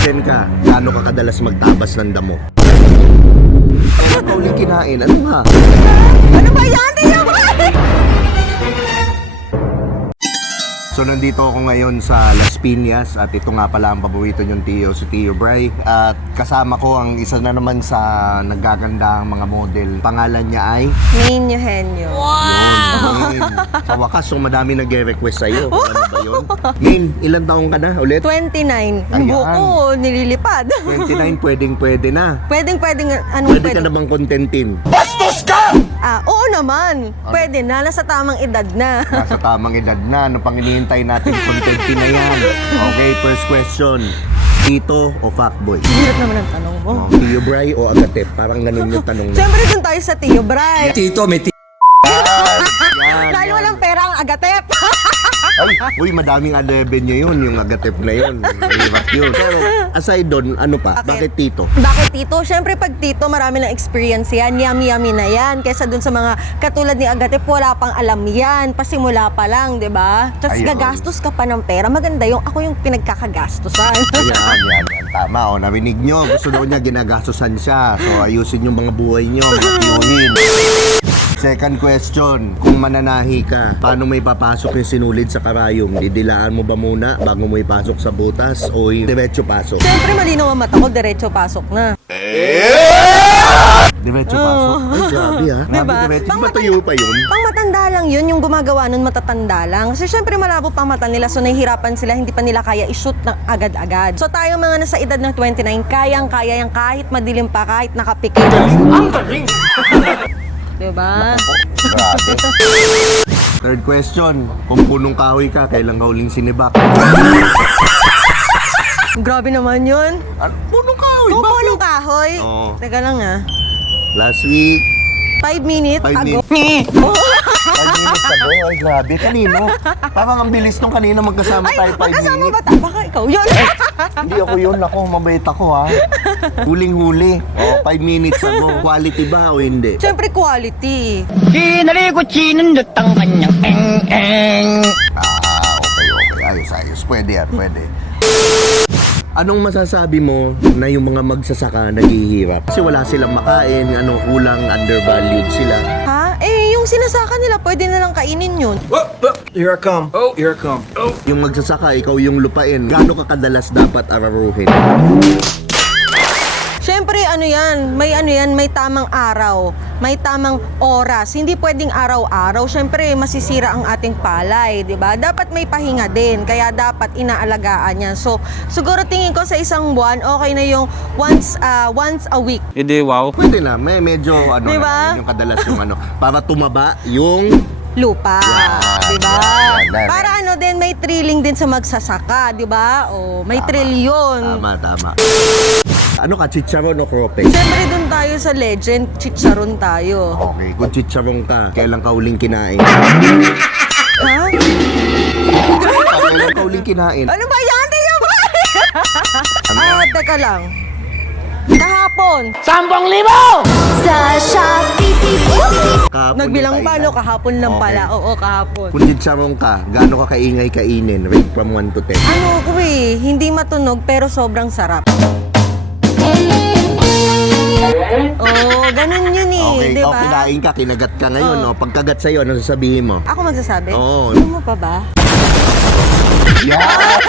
Virgin ka, gaano ka kadalas magtabas ng damo? Ikaw uling kinain, ano nga? Ano ba yan? Tiyo Bray? So nandito ako ngayon sa Las Piñas at ito nga pala ang paborito niyong tiyo, si Tiyo Bray. At kasama ko ang isa na naman sa naggagandang mga model. Pangalan niya ay? Main Eugenio. Yun, Main. Sa wakas, so madami nag-request sa'yo. Ano ba yun? Main, ilang taong ka na ulit? 29. Ayan. Yung buko, nililipad. 29, pwedeng na. Pwedeng, anong Pwede ka na bang contentin? Oo naman. Pwede na, nasa tamang edad na. Nasa tamang edad na, ano pang hinihintay natin contentin na yan. Okay, first question. Tito o fuckboy? Hirap naman ang tanong mo. Tiyo Bray o Agatep? Parang ganun yung tanong na. Siyempre dun tayo sa Tiyo Bray. Tito, may Yan, Dahil walang pera ang Agatep. Ay, uy, madaming revenue yun, yung Agatep na yun. Hirap yun. Pero aside doon, ano pa? Bakit Tito? Bakit Tito? Siyempre pag Tito, marami ng experience yan. Yummy na yan. Kaysa dun sa mga katulad ni Agatep, wala pang alam yan. Pasimula pa lang, di ba? Tapos Ayun. gagastos ka pa ng pera. Maganda yung ako yung pinagkakagastosan. Yan. Tama, o, narinig nyo. Gusto daw niya, ginagastusan siya. So, ayusin yung mga buhay nyo, mga tiyuhin. Second question, kung mananahi ka, paano may papasok yung sinulid sa karayom? Didilaan mo ba muna bago mo ipasok sa butas o diretso pasok? Siyempre malinaw ang mata ko, diretso pasok na. Diretso pasok? Ay, grabe ha. Diba? Grabe, diretso. Di ba tayo pa yun? Pang matanda lang yun, yung gumagawa nun matatanda lang. Kasi syempre malabo pang mata nila, so nahihirapan sila, hindi pa nila kaya i-shoot ng agad-agad. So tayo mga nasa edad ng 29, kayang-kaya yan kahit madilim pa, kahit nakapikit. Ang galing! Diba? Grabe. Third question, kung punong kahoy ka, kailan ka huling sinibak? Grabe naman yun. Punong kahoy? Kung Bakit? punong kahoy. Oo. Teka lang Last week, 5 minutes 5 ago. minutes. 5 minutes ago? Ay, grabe. Kanino? Parang ang bilis nung kanina magkasama tayo 5 Magkasama minutes. ba? Baka ikaw yun. Hindi ako yun. Ako, mabait ako ha. Huling-huli. 5 minutes ago. Quality ba o hindi? Siyempre quality. Kinaligot sinundot ang kanyang eng-eng. Okay. Ayos. Pwede yan, pwede. Anong masasabi mo na yung mga magsasaka naghihirap? Kasi wala silang makain, kulang, undervalued sila. Ha? Yung sinasaka nila, pwede na lang kainin yun. Here I come. Oh, here I come. Oh. Yung magsasaka, ikaw yung lupain. Gaano ka kadalas dapat araruhin? Siyempre, may tamang araw, may tamang oras. Hindi pwedeng araw-araw. Siyempre, masisira ang ating palay, di ba? Dapat may pahinga din, kaya dapat inaalagaan yan. So, siguro tingin ko sa isang buwan, okay na yung once a week. Hindi, wow. Pwede na, medyo Diba? yung kadalas yung para tumaba yung Lupa, Yan, di ba? yan. Para din, may thrilling din sa magsasaka, di ba? O, may thrill yun. Tama. Ano ka, chicharon o crope? Siyempre, dun tayo sa legend, chicharon tayo. Okay, kung chicharon ka, kailan ka huling kinain? Ha? Kailan ka huling kinain? Ano ba yan? Tiyo Bray? Teka lang. Kahapon. 10,000! Sa Shopee. Kahapon Nagbilang yung pa, kainan. no? Kahapon lang Okay. pala. Oo, kahapon. Kung chicharon ka, gaano ka kaingay kainin? Rate from 1 to 10. Ano ko hindi matunog pero sobrang sarap. Oo, ganun yun Okay, di ikaw ba? kinain ka, kinagat ka ngayon. Oo. No? Pagkagat sa'yo, ano sasabihin mo? Ako magsasabi? Oo. Ano mo pa ba? Yeah!